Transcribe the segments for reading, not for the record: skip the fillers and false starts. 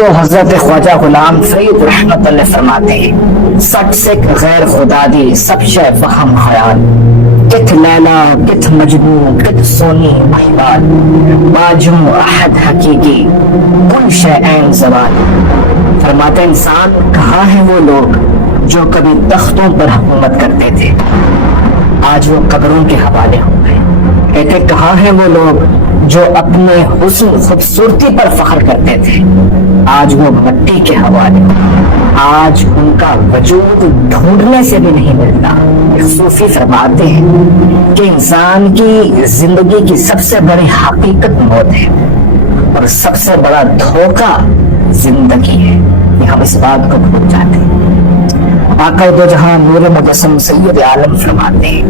تو حضرت خواجہ غلام فرید رحمت اللہ فرماتے ہیں سٹ سکھ غیر خدا دی سب شے وہم خیال کت لیلا کت مجنون کت سونی محبال باجم احد حقیقی کل شے عین زوال. فرماتے انسان کہاں ہیں وہ لوگ جو کبھی تختوں پر حکومت کرتے تھے آج وہ قبروں کے حوالے ہو گئے. کہتے کہاں ہیں وہ لوگ جو اپنے حسن خوبصورتی پر فخر کرتے تھے آج وہ مٹی کے حوالے. آج ان کا وجود ڈھونڈنے سے بھی نہیں ملتا. ایک صوفی فرماتے ہیں کہ انسان کی زندگی کی سب سے بڑی حقیقت موت ہے اور سب سے بڑا دھوکہ زندگی ہے. یہ ہم اس بات کو بھول جاتے ہیں. آقا دو جہاں نور مجسم سید عالم فرماتے ہیں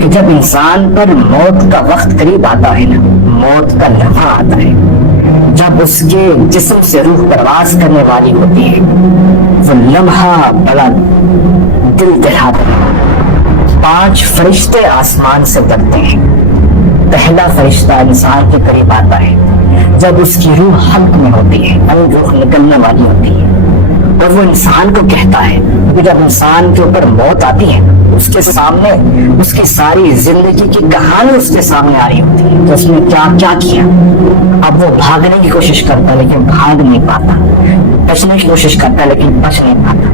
کہ جب انسان پر موت کا وقت قریب آتا ہے نا، موت کا لمحہ آتا ہے، جب اس کے جسم سے روح پرواز کرنے والی ہوتی ہے، وہ لمحہ بڑا دل دہلاتا ہے. 5 فرشتے آسمان سے اترتے ہیں. پہلا فرشتہ انسان کے قریب آتا ہے جب اس کی روح حلق میں ہوتی ہے، روح نکلنے والی ہوتی ہے، اور وہ انسان کو کہتا ہے کہ جب انسان کے اوپر موت آتی ہے اس کے سامنے اس کی ساری زندگی کی کہانی اس کے سامنے آ رہی ہوتی ہے تو اس نے کیا کیا کیا. اب وہ بھاگنے کی کوشش کرتا ہے لیکن بھاگ نہیں پاتا، بچنے کی کوشش کرتا ہے لیکن بچ نہیں پاتا.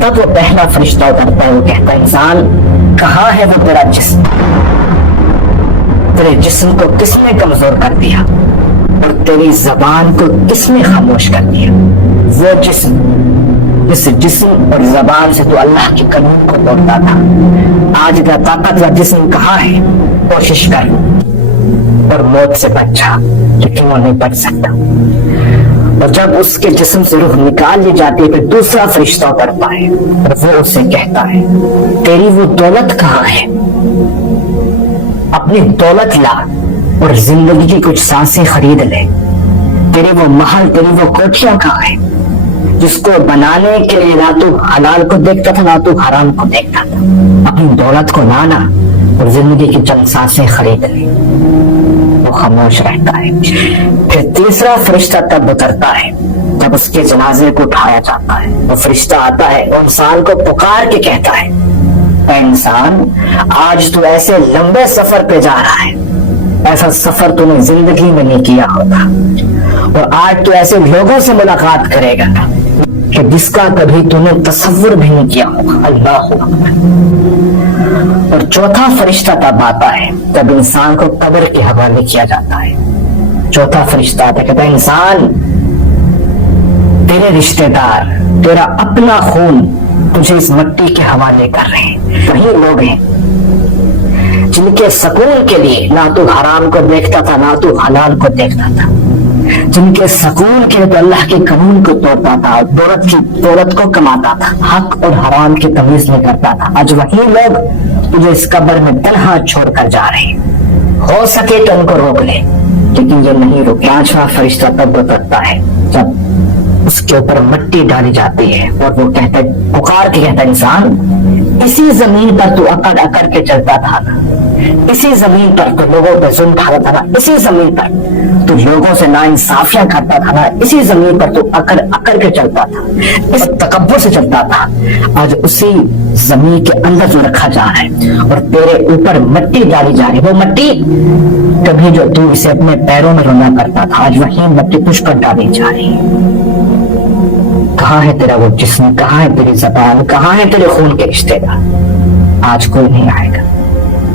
تب وہ پہلا فرشتہ اترتا ہے، وہ کہتا ہے انسان کہاں ہے وہ تیرا جسم، تیرے جسم کو کس نے کمزور کر دیا اور تیری زبان کو کس نے خاموش کر دیا. وہ جسم جس جسم اور زبان سے تو اللہ کے قانون کو توڑتا تھا آج کا طاقتور جسم کہاں ہے. کوشش کر اور موت سے بچا لیکن وہ نہیں بچ سکتا. اور جب اس کے جسم سے روح نکال لی جاتی ہے پھر دوسرا فرشتہ اترتا ہے اور وہ اسے کہتا ہے تیری وہ دولت کہاں ہے، اپنی دولت لا اور زندگی کی کچھ سانسیں خرید لے. تیرے وہ محل تیری وہ کوٹھیاں کہاں ہیں جس کو بنانے کے لیے نہ تو حلال کو دیکھتا تھا نہ تو حرام کو دیکھتا تھا. اپنی دولت کو لانا اور زندگی کی چند سانسیں خرید لے. وہ خاموش رہتا ہے. پھر تیسرا فرشتہ تب اترتا ہے جب اس کے جنازے کو اٹھایا جاتا ہے. وہ فرشتہ آتا ہے اور انسان کو پکار کے کہتا ہے اے انسان آج تو ایسے لمبے سفر پہ جا رہا ہے، ایسا سفر تو نے زندگی میں نہیں کیا ہوتا، اور آج تو ایسے لوگوں سے ملاقات کرے گا کہ جس کا کبھی تو نے تصور بھی نہیں کیا ہوگا. اللہ اکبر. اور چوتھا فرشتہ تب آتا ہے جب انسان کو قبر کے حوالے کیا جاتا ہے. چوتھا فرشتہ آتا ہے کہتا ہے انسان تیرے رشتہ دار تیرا اپنا خون تجھے اس مٹی کے حوالے کر رہے ہیں. کہیں لوگ ہیں جن کے سکون کے لیے نہ تو حرام کو دیکھتا تھا نہ تو حلال کو دیکھتا تھا، جن کے سکون کے لیے تو اللہ کے قانون کو توڑتا تھا، دولت کو کماتا تھا، حق اور حرام کی تمیز نہیں کرتا تھا. آج وہی لوگ تجھے اس قبر میں تنہا چھوڑ کر جا رہے ہیں. ہو سکے تو ان کو روک لے لیکن یہ نہیں روکے. 5واں فرشتہ تب اترتا ہے جب اس کے اوپر مٹی ڈالی جاتی ہے اور وہ کہتا ہے پکار کے کہتا ہے انسان اسی زمین پر تو اکڑ اکڑ کے چلتا تھا نا، اسی زمین پر تو لوگوں پہ ظلم ڈھاتا تھا نا، اسی زمین پر تو لوگوں سے ناانصافیاں کرتا تھا نا، اسی زمین پر تو اکڑ اکڑ کے چلتا تھا، اس تکبر سے چلتا تھا. آج اسی زمین کے اندر جو رکھا جا رہا ہے اور تیرے اوپر مٹی ڈالی جا رہی ہے. وہ مٹی کبھی جو تو اسے اپنے پیروں میں رونا کرتا تھا آج وہی مٹی تجھ پر ڈالی جا رہی ہے. کہاں ہے تیرا وہ جسم، کہاں ہے تیری زبان، کہاں ہے تیرے خون کے رشتے دار. آج کوئی نہیں آئے گا.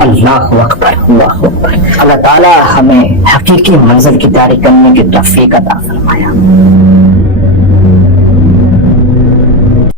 اللہ اکبر اللہ اکبر. اللہ تعالی ہمیں حقیقی منزل کی تیاری کرنے کی توفیق عطا فرمایا.